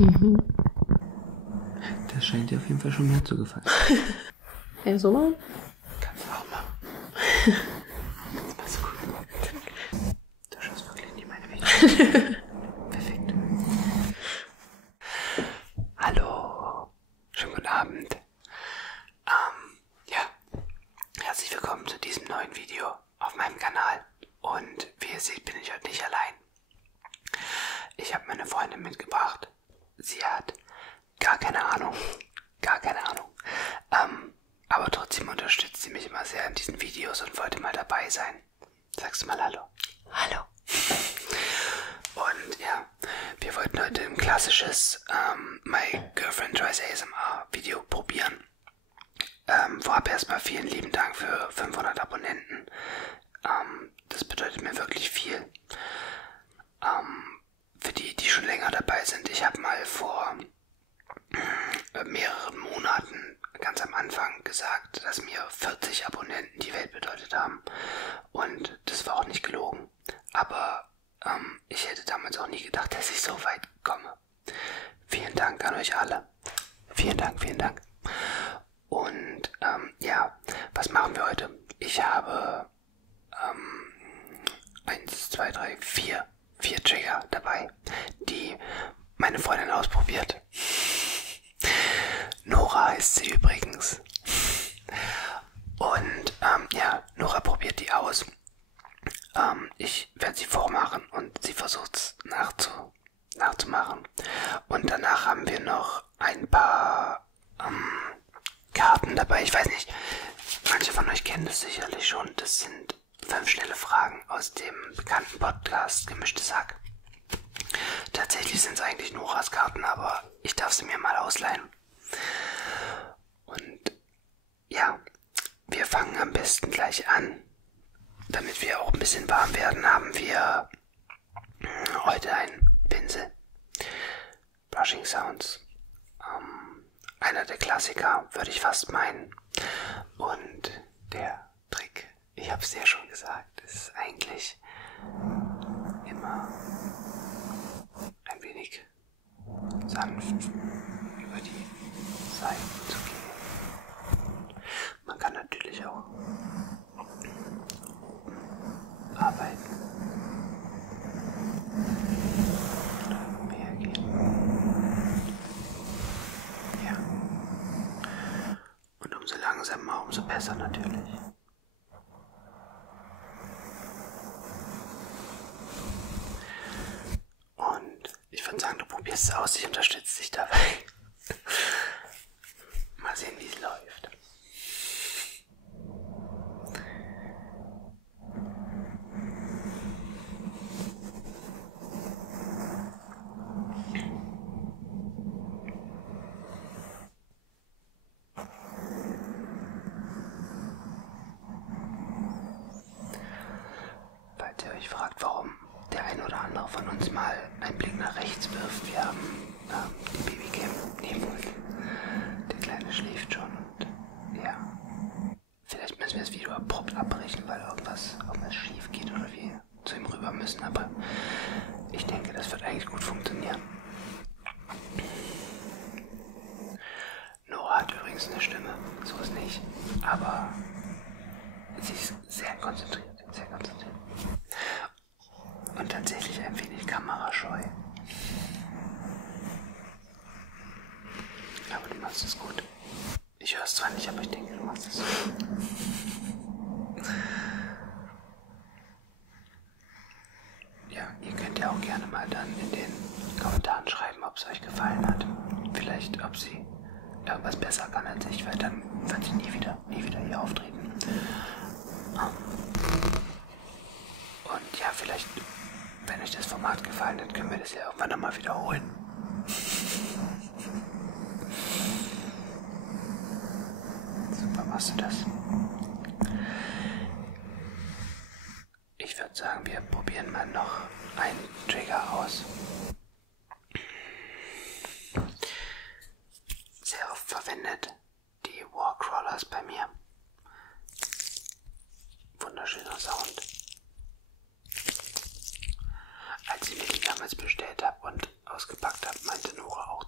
Mhm. Das scheint dir auf jeden Fall schon mehr zu gefallen. Ja, so mal? Kannst du auch machen. Das passt so gut. Du schaust wirklich nie meine Videos. Perfekt. Hallo. Schönen guten Abend. Ja. Herzlich willkommen zu diesem neuen Video auf meinem Kanal. Und wie ihr seht, bin ich heute nicht allein. Ich habe meine Freundin mitgebracht. Sie hat gar keine Ahnung. Aber trotzdem unterstützt sie mich immer sehr in diesen Videos und wollte mal dabei sein. Sagst du mal Hallo? Hallo. Und ja, wir wollten heute ein klassisches My Girlfriend Tries ASMR Video probieren. Vorab erstmal vielen lieben Dank für 500 Abonnenten. Das bedeutet mir wirklich viel. Für die, die schon länger dabei sind, ich habe mal vor mehreren Monaten ganz am Anfang gesagt, dass mir 40 Abonnenten die Welt bedeutet haben. Und das war auch nicht gelogen. Aber ich hätte damals auch nie gedacht, dass ich so weit komme. Vielen Dank an euch alle. Vielen Dank, vielen Dank. Und ja, was machen wir heute? Ich habe 4 Trigger dabei, die meine Freundin ausprobiert. Nora heißt sie übrigens. Und ja, Nora probiert die aus. Ich werde sie vormachen und sie versucht es nachzumachen. Und danach haben wir noch ein paar Karten dabei. Ich weiß nicht, manche von euch kennen das sicherlich schon. Das sind 5 schnelle Fragen aus dem bekannten Podcast Gemischtes Hack. Tatsächlich sind es eigentlich Noras Karten, aber ich darf sie mir mal ausleihen. Und ja, wir fangen am besten gleich an. Damit wir auch ein bisschen warm werden, haben wir heute einen Pinsel. Brushing Sounds. Einer der Klassiker, würde ich fast meinen. Und der Trick, ich habe es dir schon gesagt, ist eigentlich immer ein wenig sanft über die Seiten zu gehen. Man kann natürlich auch arbeiten oder umhergehen. Ja. Und umso langsamer, umso besser natürlich. Und ich würde sagen, du probierst es aus, ich unterstütze dich dabei. Mal sehen, wie es läuft. Falls ihr euch fragt, warum der ein oder andere von uns mal einen Blick nach rechts wirft, wir haben die Babycam neben uns. Der Kleine schläft schon und ja, vielleicht müssen wir das Video abrupt abbrechen, weil irgendwas schief geht oder wir zu ihm rüber müssen, aber ich denke, das wird eigentlich gut funktionieren. Nora hat übrigens eine Stimme, so ist nicht, aber sie ist sehr konzentriert. Und tatsächlich ein wenig kamerascheu. Aber du machst es gut. Ich höre es zwar nicht, aber ich denke, du machst es gut. Ja, ihr könnt ja auch gerne mal dann in den Kommentaren schreiben, ob es euch gefallen hat. Vielleicht, ob sie irgendwas besser kann als ich, weil dann wird sie nie wieder hier auftreten. Und ja, vielleicht, wenn euch das Format gefallen hat, können wir das ja irgendwann nochmal wiederholen. Super, machst du das? Ich würde sagen, wir probieren mal noch einen Trigger aus. Sehr oft verwendet, die Warcrawlers bei mir. Wunderschöner Sound. Als ich mir die damals bestellt habe und ausgepackt habe, meinte Nora auch,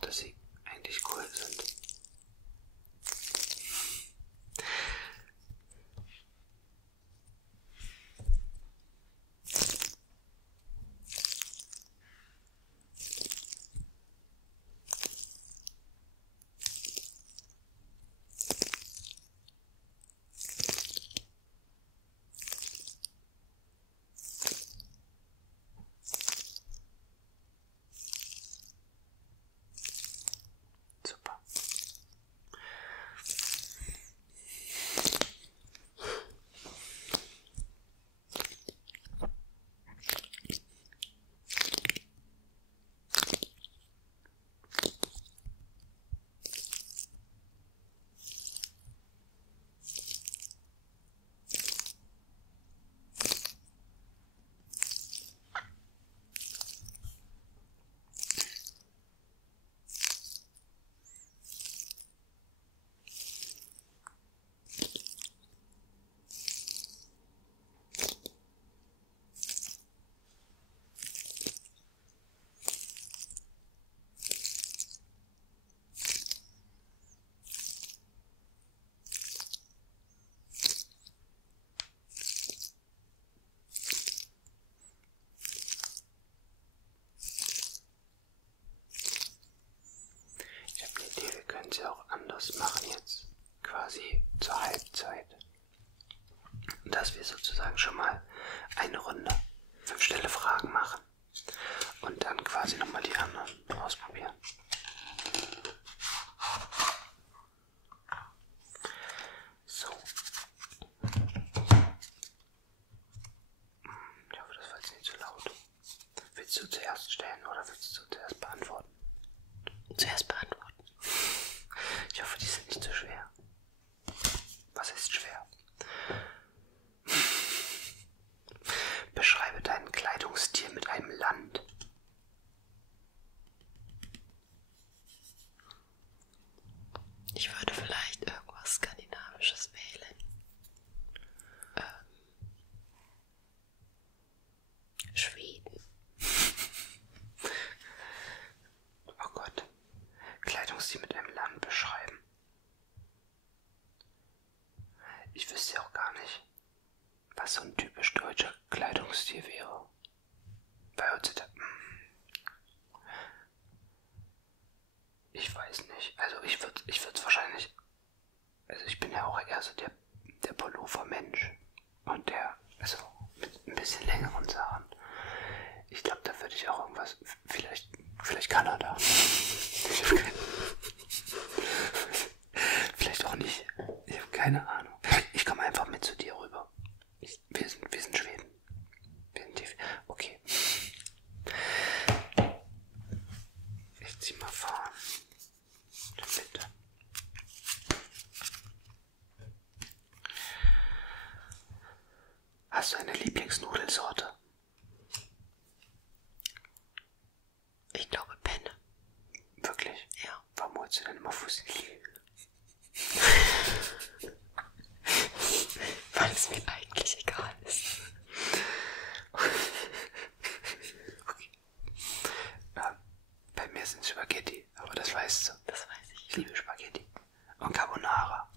können sie auch anders machen jetzt. Quasi zur Halbzeit. Dass wir sozusagen schon mal eine Runde 5 schnelle Fragen machen. Und dann quasi nochmal die anderen ausprobieren. So. Ich hoffe, das war jetzt nicht zu laut. Willst du zuerst stellen oder willst du zuerst beantworten? Zuerst beantworten. Ich hoffe, die sind nicht zu schwer. Was ist schwer? Beschreibe deinen Kleidungsstil mit einem Land. Ich würde vielleicht irgendwas Skandinavisches wählen. Schweden. Oh Gott. Kleidungsstil mit einem Land beschreiben. Ich wüsste ja auch gar nicht, was so ein typisch deutscher Kleidungsstil wäre. Bei heutzutage. Ich weiß nicht. Also ich würde es wahrscheinlich. Also ich bin ja auch eher so der Pullover-Mensch. Und also mit ein bisschen längeren Sachen. Ich glaube, da würde ich auch irgendwas. Vielleicht Kanada. Vielleicht auch nicht. Ich habe keine Ahnung. Ich komme einfach mit zu dir rüber. Wir sind Schweden. Wir sind tief. Okay. Ich zieh mal vor. Bitte. Hast du eine Lieblingsnudelsorte? Ich glaube Penne. Wirklich? Ja. Warum holst du denn immer Fusilli? Weil es mir eigentlich egal ist. Okay. Bei mir sind es Spaghetti, aber das weißt du. Das weiß ich. Ich liebe Spaghetti. Und Carbonara.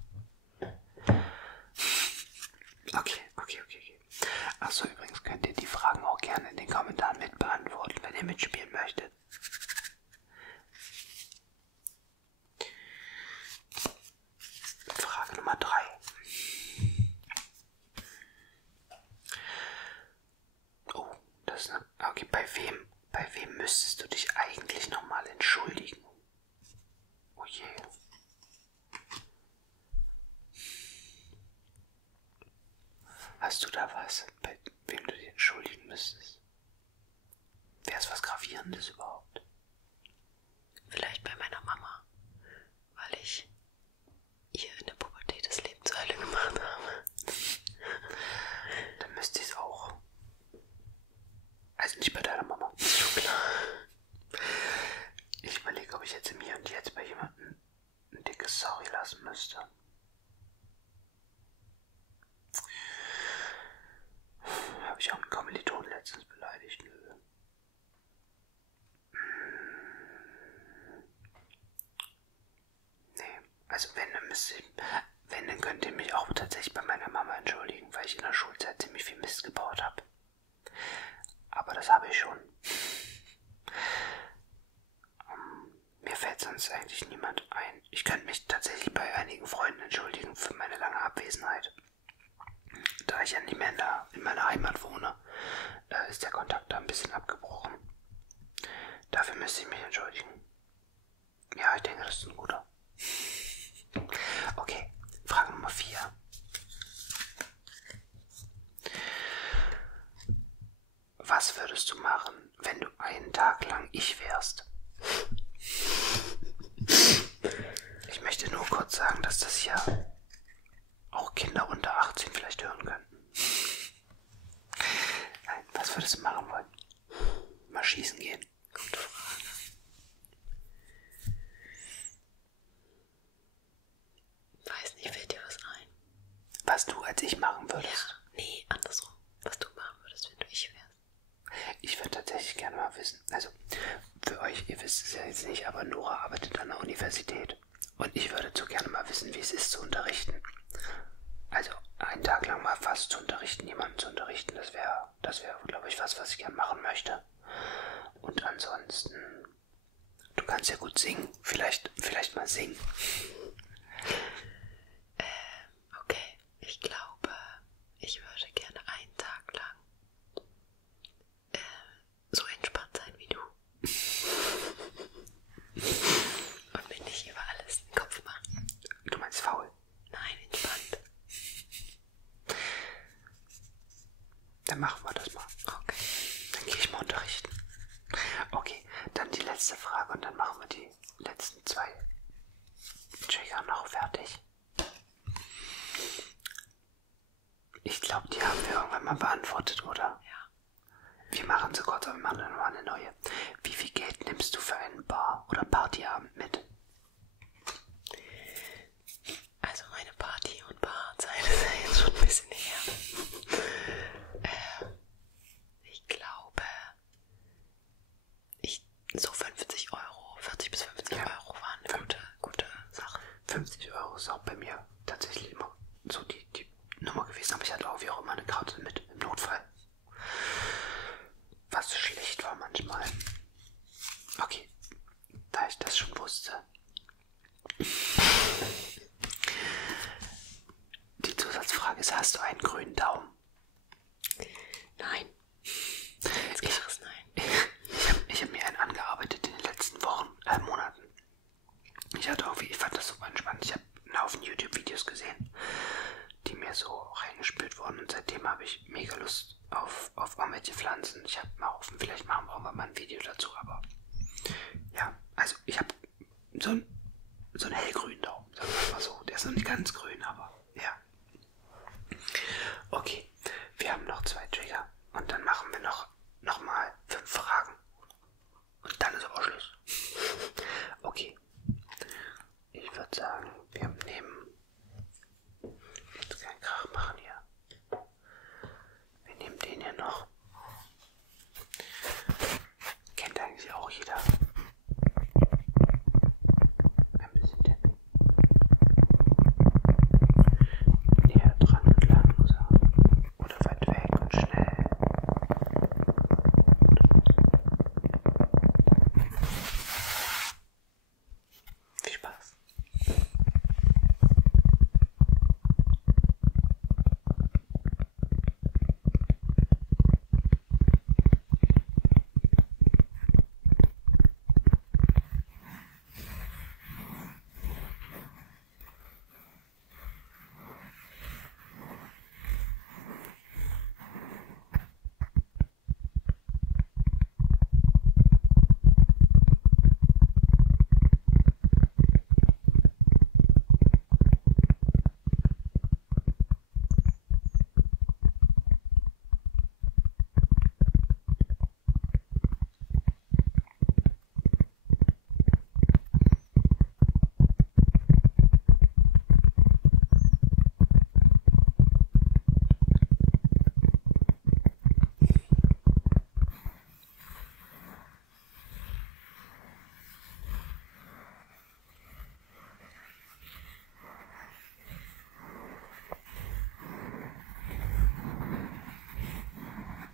Okay. Achso, übrigens könnt ihr die Fragen auch gerne in den Kommentaren mit beantworten, wenn ihr mitspielen möchtet. Frage Nummer 3. Oh, das ist eine. Okay, bei wem müsstest du dich eigentlich nochmal entschuldigen? Oh je. Hast du da was, bei wem du dich entschuldigen müsstest? Wäre es was Gravierendes überhaupt? Vielleicht bei meiner Mama, weil ich ihr in der Pubertät das Leben zur Hölle gemacht habe. Dann müsste ich es auch. Also nicht bei deiner Mama. Ist schon klar. Ich überlege, ob ich jetzt im Hier und Jetzt bei jemandem ein dickes Sorry lassen müsste. Habe ich auch einen Kommiliton letztens beleidigt? Nö. Nee, also wenn, dann könnt ihr mich auch tatsächlich bei meiner Mama entschuldigen, weil ich in der Schulzeit ziemlich viel Mist gebaut habe. Aber das habe ich schon. Mir fällt sonst eigentlich niemand ein. Ich könnte mich tatsächlich bei einigen Freunden entschuldigen für meine lange Abwesenheit. Da ich ja nicht mehr in meiner Heimat wohne, ist der Kontakt da ein bisschen abgebrochen. Dafür müsste ich mich entschuldigen. Ja, ich denke, das ist ein guter. Okay, Frage Nummer 4. Was würdest du machen, wenn du einen Tag lang ich wärst? Ich möchte nur kurz sagen, dass das hier auch Kinder unter 18 vielleicht hören könnten. Nein, was würdest du machen wollen? Mal schießen gehen? Gute Frage. Weiß nicht, fällt dir was ein? Was du als ich machen würdest? Ja, nee, andersrum. Was du machen würdest, wenn du ich wärst. Ich würde tatsächlich gerne mal wissen, also für euch, ihr wisst es ja jetzt nicht, aber Nora arbeitet an der Universität. Und ich würde so gerne mal wissen, wie es ist zu unterrichten. Also einen Tag lang mal fast zu unterrichten, jemanden zu unterrichten, das wäre, glaube ich, was ich gerne machen möchte. Und ansonsten, du kannst ja gut singen. Vielleicht mal singen. Okay, ich glaube, ich würde gerne einen Tag lang so entspannt sein wie du. Und mir nicht über alles den Kopf machen. Du meinst faul? Nein, entspannt. Dann machen wir das mal. Okay. Dann gehe ich mal unterrichten. Okay, dann die letzte Frage und dann machen wir die letzten 2 Trigger noch fertig. Ich glaube, die haben wir irgendwann mal beantwortet, oder? Ja. Wir machen sie kurz, aber wir machen dann mal eine neue. Wie viel Geld nimmst du für einen Bar- oder Partyabend mit? Also meine Party- und Barzeit ist ja jetzt schon ein bisschen her. Ich glaube, so 50 Euro, 40 bis 50 Euro waren eine gute Sache. 50 Euro ist auch bei mir tatsächlich immer so die Nummer gewesen, aber ich hatte auch wie auch immer eine Karte mit im Notfall. Was schlecht war manchmal. Okay, da ich das schon wusste. Die Zusatzfrage ist, hast du einen grünen Daumen? Nein. Ganz klares Nein. Ich hab mir einen angearbeitet in den letzten Wochen, Monaten. Ich fand das super entspannt. Ich habe einen Haufen YouTube-Videos gesehen, die mir so reingespült wurden und seitdem habe ich mega Lust auf irgendwelche Pflanzen. Ich habe mal offen, vielleicht machen wir irgendwann mal ein Video dazu, aber ja, also ich habe so einen hellgrünen Daumen, sagen wir mal so. Der ist noch nicht ganz grün, aber ja. Okay, wir haben noch 2 Trigger und dann machen wir noch mal 5 Fragen. Und dann ist aber Schluss. Okay. Ich würde sagen, wir nehmen... Jetzt keinen Krach machen hier. Wir nehmen den hier noch. Kennt eigentlich auch jeder. Ein bisschen Tapping. Näher dran und langsam. Oder weit weg und schnell. Viel Spaß.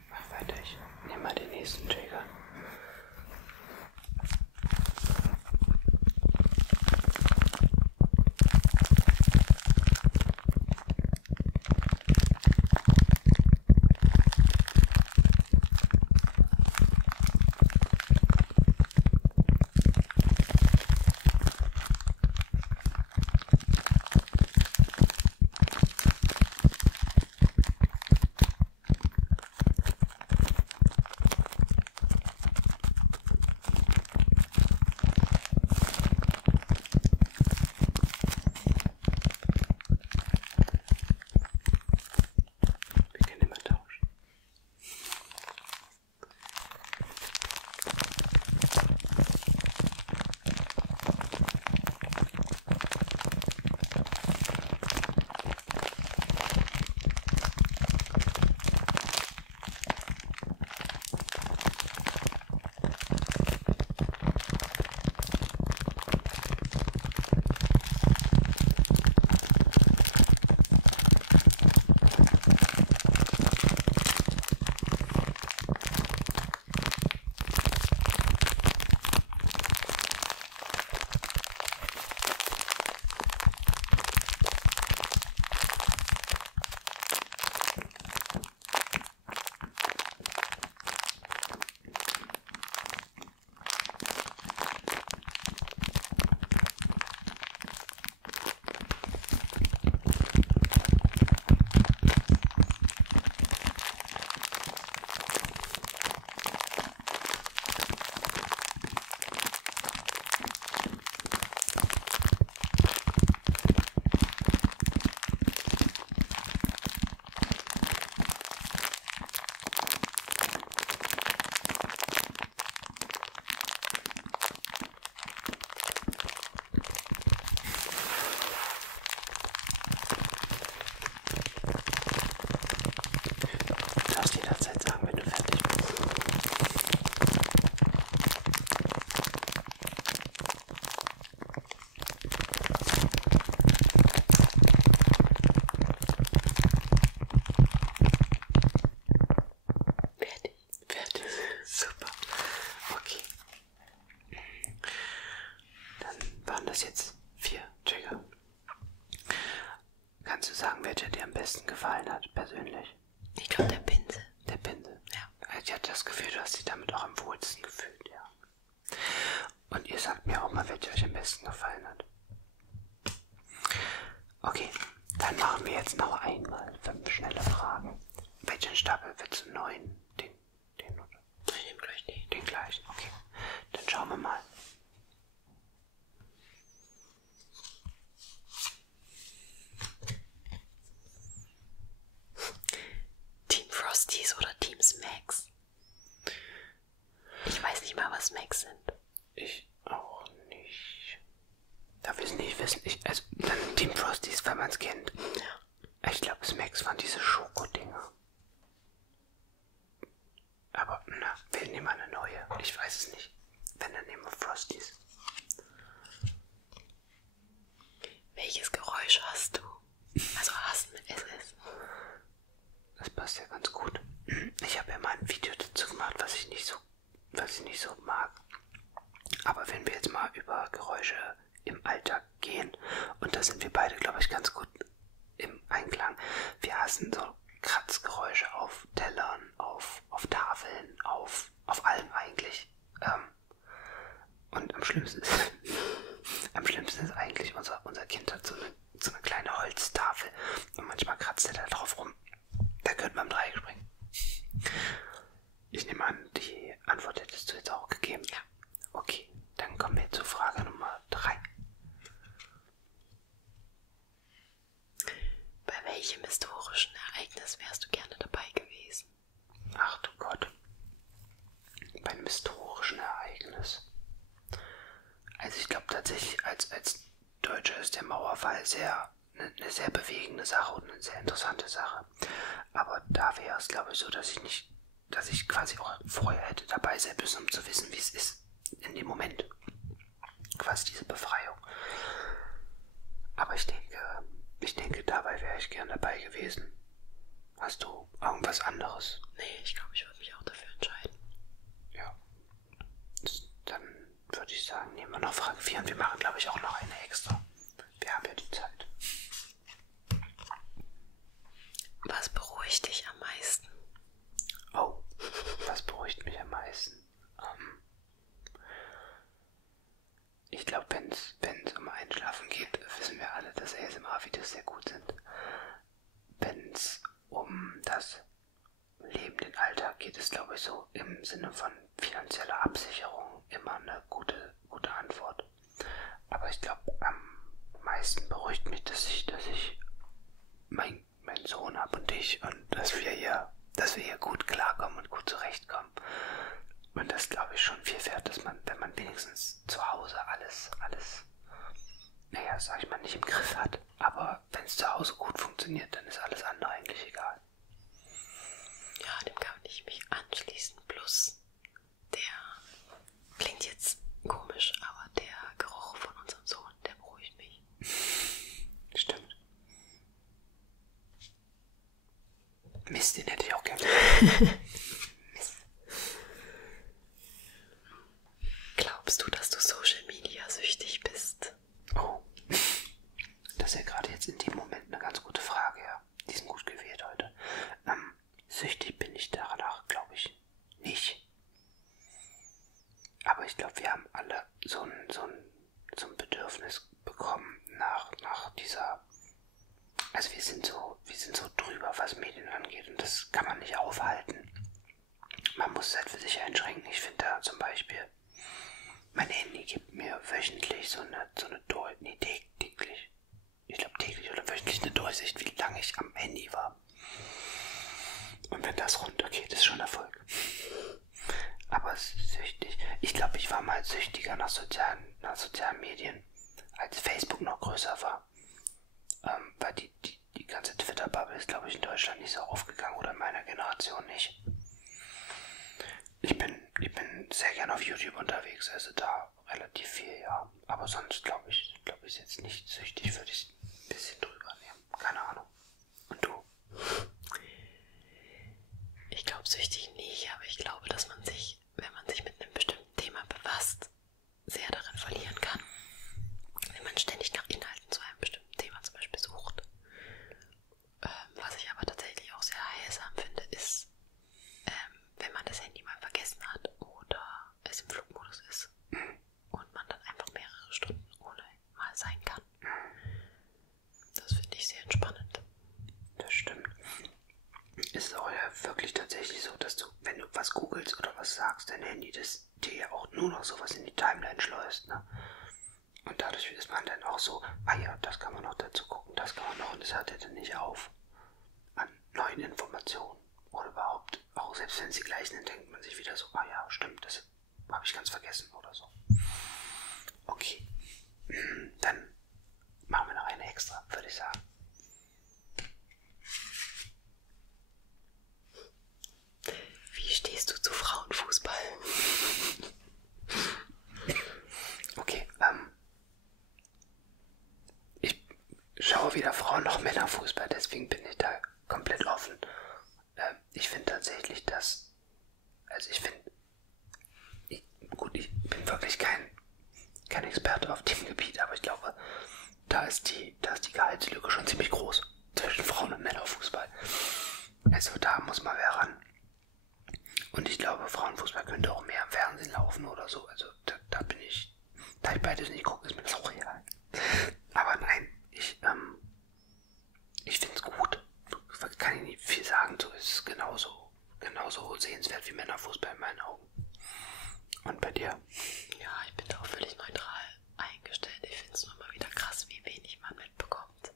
Mach weiter, ich nehme mal den nächsten Trigger. das jetzt 4 Trigger. Kannst du sagen, welcher dir am besten gefallen hat, persönlich? Ich glaube, der Pinsel. Der Pinsel? Ja. Ich hatte das Gefühl, du hast dich damit auch am wohlsten gefühlt, ja. Und ihr sagt mir auch mal, welcher euch am besten gefallen hat. Okay, dann machen wir jetzt noch einmal 5 schnelle Fragen. Welchen Stapel willst du? 9? Den oder? Ich nehme gleich den. Den gleichen, okay. Dann schauen wir mal. Team Frosties oder Team Smacks? Ich weiß nicht mal, was Smacks sind. Ich auch nicht. Darf ich es nicht wissen? Also, dann Team Frosties, wenn man es kennt. Ja. Ich glaube, Smacks waren diese Schokodinger. Aber, na, wir nehmen eine neue. Ich weiß es nicht. Wenn, dann nehmen wir Frosties. Welches Geräusch hast du? Also hast mit SS. Das passt ja ganz gut. Ich habe ja mal ein Video dazu gemacht, was ich nicht so mag. Aber wenn wir jetzt mal über Geräusche im Alltag gehen, und da sind wir beide, glaube ich, ganz gut im Einklang. Wir hassen so Kratzgeräusche auf Tellern, auf Tafeln, auf allem eigentlich. Und am schlimmsten ist eigentlich, unser Kind hat so eine kleine Holztafel und manchmal kratzt er da drauf rum. Da könnte man im Dreieck springen. Ich nehme an, die Antwort hättest du jetzt auch gegeben. Ja. Okay, dann kommen wir zur Frage Nummer 3. Bei welchem historischen Ereignis wärst du gerne dabei gewesen? Ach du Gott. Bei einem historischen Ereignis. Also ich glaube tatsächlich, als Deutscher ist der Mauerfall eine sehr bewegende Sache und eine sehr interessante Sache. Aber da wäre es, glaube ich, so, dass ich quasi auch vorher hätte dabei sein müssen, um zu wissen, wie es ist in dem Moment. Quasi diese Befreiung. Aber ich denke, dabei wäre ich gern dabei gewesen. Hast du irgendwas anderes? Nee, ich glaube, ich würde mich auch dafür entscheiden. Ja. Dann würde ich sagen, nehmen wir noch Frage 4 und wir machen, glaube ich, auch noch eine extra. Wir haben ja die Zeit. Was beruhigt dich am meisten? Oh, was beruhigt mich am meisten? Ich glaube, wenn es um Einschlafen geht, wissen wir alle, dass ASMR-Videos sehr gut sind. Wenn es um das Leben, den Alltag geht, ist, glaube ich, so im Sinne von finanzieller Absicherung immer eine gute Antwort. Aber ich glaube, am meisten beruhigt mich, dass ich meinen Sohn habe und ich und dass wir hier gut klarkommen und gut zurechtkommen. Und das glaube ich schon viel wert, dass man, wenn man wenigstens zu Hause alles, naja, sag ich mal, nicht im Griff hat. Aber wenn es zu Hause gut funktioniert, dann ist alles andere eigentlich egal. Ja, dem kann ich mich anschließen. Plus der, klingt jetzt komisch, aber der Geruch von unserem Sohn, der beruhigt mich. Stimmt. Mist, den hätte ich auch gerne. Mist. Glaubst du, dass du Social Media süchtig bist? Oh, das ist ja gerade jetzt in dem Moment eine ganz gute Frage, ja. Die sind gut gewählt heute. Süchtig bin ich danach, glaube ich, nicht. Aber ich glaube, wir haben alle so ein Bedürfnis bekommen nach dieser. Also wir sind so drüber, was Medien angeht, und das kann man nicht aufhalten. Man muss es halt für sich einschränken. Ich finde da zum Beispiel, mein Handy gibt mir wöchentlich täglich. Ich glaube täglich oder wöchentlich eine Durchsicht, wie lange ich am Handy war. Und wenn das runtergeht, ist schon Erfolg. Aber süchtig. Ich glaube, ich war mal süchtiger nach sozialen Medien, als Facebook noch größer war. Weil die ganze Twitter-Bubble ist, glaube ich, in Deutschland nicht so aufgegangen oder in meiner Generation nicht. Ich bin sehr gerne auf YouTube unterwegs, also da relativ viel, ja. Aber sonst glaube ich jetzt nicht süchtig, würde ich ein bisschen drüber nehmen. Keine Ahnung. Und du? Ich glaube süchtig nicht, aber ich glaube, dass man sich, wenn man sich mit einem bestimmten Thema befasst, sehr darin verlieren kann. sein kann. Das finde ich sehr entspannend. Das stimmt. Ist es auch ja wirklich tatsächlich so, dass du, wenn du was googelst oder was sagst, dein Handy das dir ja auch nur noch sowas in die Timeline schleust, ne? Und dadurch ist man dann auch so, ah ja, das kann man noch dazu gucken, das kann man noch, und das hört ja dann nicht auf an neuen Informationen oder überhaupt, auch selbst wenn sie gleich sind, denkt man sich wieder so, ah ja, stimmt, das habe ich ganz vergessen oder so. Okay, dann machen wir noch eine extra, würde ich sagen. Wie stehst du zu Frauenfußball? Okay, ich schaue weder Frauen noch Männerfußball, deswegen bin ich da komplett offen. Ich finde tatsächlich, dass, also ich finde, gut, ich bin wirklich kein Experte auf dem Gebiet, aber ich glaube, da ist die Gehaltslücke schon ziemlich groß zwischen Frauen- und Männerfußball. Also da muss man wer ran. Und ich glaube, Frauenfußball könnte auch mehr im Fernsehen laufen oder so. Also da bin ich, da ich beides nicht gucke, ist mir das auch egal. Aber nein, ich finde es gut. Kann ich nicht viel sagen, so ist es genauso sehenswert wie Männerfußball in meinen Augen. Und bei dir? Ja, ich bin da auch völlig neutral eingestellt. Ich finde es nur mal wieder krass, wie wenig man mitbekommt,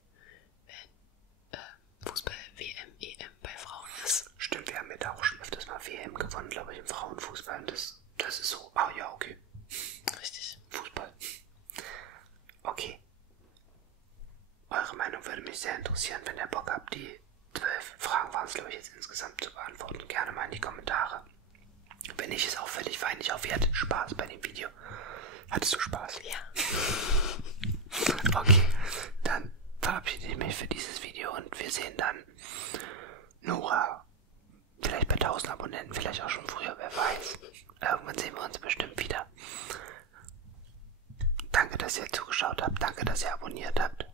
wenn Fußball, WM, EM bei Frauen ist. Stimmt, wir haben ja da auch schon öfters mal WM gewonnen, glaube ich, im Frauenfußball. Und das ist so, ah ja, okay. Richtig. Fußball. Okay. Eure Meinung würde mich sehr interessieren, wenn ihr Bock habt, die 12 Fragen waren es, glaube ich, jetzt insgesamt zu beantworten. Gerne mal in die Kommentare. Wenn nicht, ist auch völlig fein. Ich hoffe, ihr hattet Spaß bei dem Video. Hattest du Spaß? Ja. Okay, dann verabschiede ich mich für dieses Video und wir sehen dann Nora vielleicht bei 1000 Abonnenten, vielleicht auch schon früher, wer weiß. Irgendwann sehen wir uns bestimmt wieder. Danke, dass ihr zugeschaut habt. Danke, dass ihr abonniert habt.